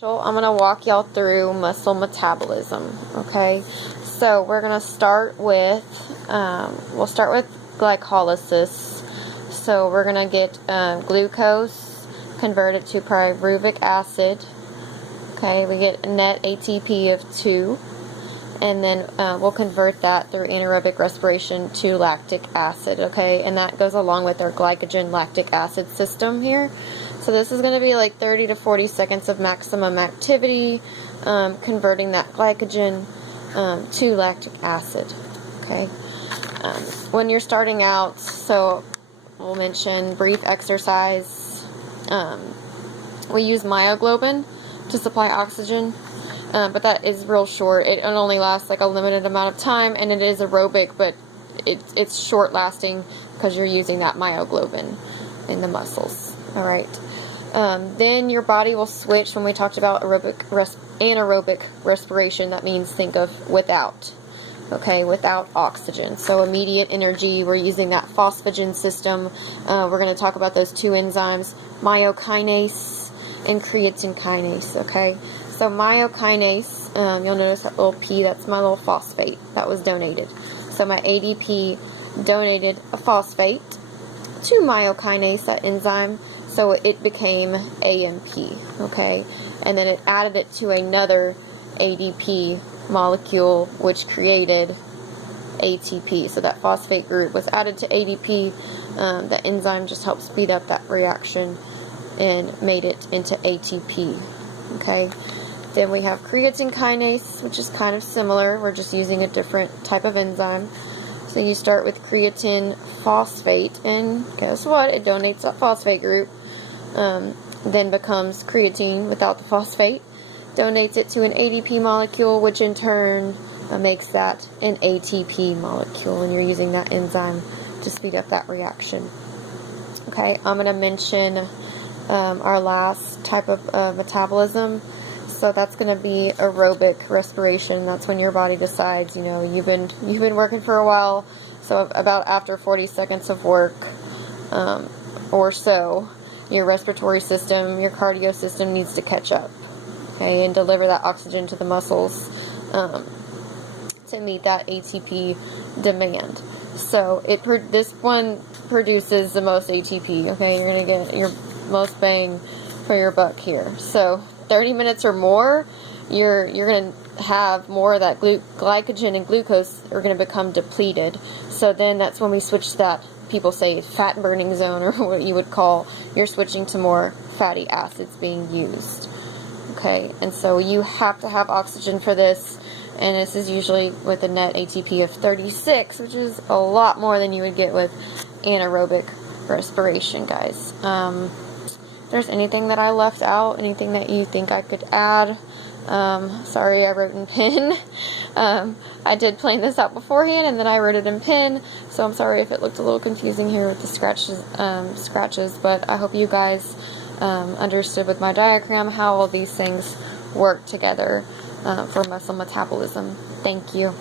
So I'm going to walk y'all through muscle metabolism, okay? So we're going to start with, we'll start with glycolysis. So we're going to get glucose converted to pyruvic acid, okay? We get net ATP of 2, and then we'll convert that through anaerobic respiration to lactic acid, okay? And that goes along with our glycogen lactic acid system here. So this is going to be like 30 to 40 seconds of maximum activity, converting that glycogen to lactic acid, okay? When you're starting out, so we'll mention brief exercise. We use myoglobin to supply oxygen, but that is real short. It only lasts like a limited amount of time, and it is aerobic, but it's short lasting because you're using that myoglobin in the muscles. All right. Then your body will switch. When we talked about anaerobic respiration, that means think of without, okay, without oxygen. So immediate energy, we're using that phosphagen system. We're going to talk about those two enzymes, myokinase and creatine kinase, okay? So myokinase, you'll notice that little P, that's my little phosphate that was donated. So my ADP donated a phosphate to myokinase, that enzyme, so it became AMP, okay? And then it added it to another ADP molecule, which created ATP. So that phosphate group was added to ADP. The enzyme just helped speed up that reaction and made it into ATP, okay? Then we have creatine kinase, which is kind of similar. We're just using a different type of enzyme. So you start with creatine phosphate, and guess what? It donates that phosphate group. Then becomes creatine without the phosphate, donates it to an ADP molecule, which in turn makes that an ATP molecule, and you're using that enzyme to speed up that reaction. Okay, I'm going to mention our last type of metabolism. So that's going to be aerobic respiration. That's when your body decides, you know, you've been working for a while, so about after 40 seconds of work or so, your respiratory system, your cardio system needs to catch up, okay, and deliver that oxygen to the muscles to meet that ATP demand. So this one produces the most ATP, okay? You're going to get your most bang for your buck here. So 30 minutes or more, you're going to have more of that glycogen and glucose are going to become depleted. So then that's when we switch to that, people say, fat burning zone, or what you would call, you're switching to more fatty acids being used. Okay, and so you have to have oxygen for this, and this is usually with a net ATP of 36, which is a lot more than you would get with anaerobic respiration, guys. If there's anything that I left out, anything that you think I could add, sorry, I wrote in pen. I did plan this out beforehand, and then I wrote it in pen, so I'm sorry if it looked a little confusing here with the scratches, but I hope you guys understood with my diagram how all these things work together for muscle metabolism. Thank you.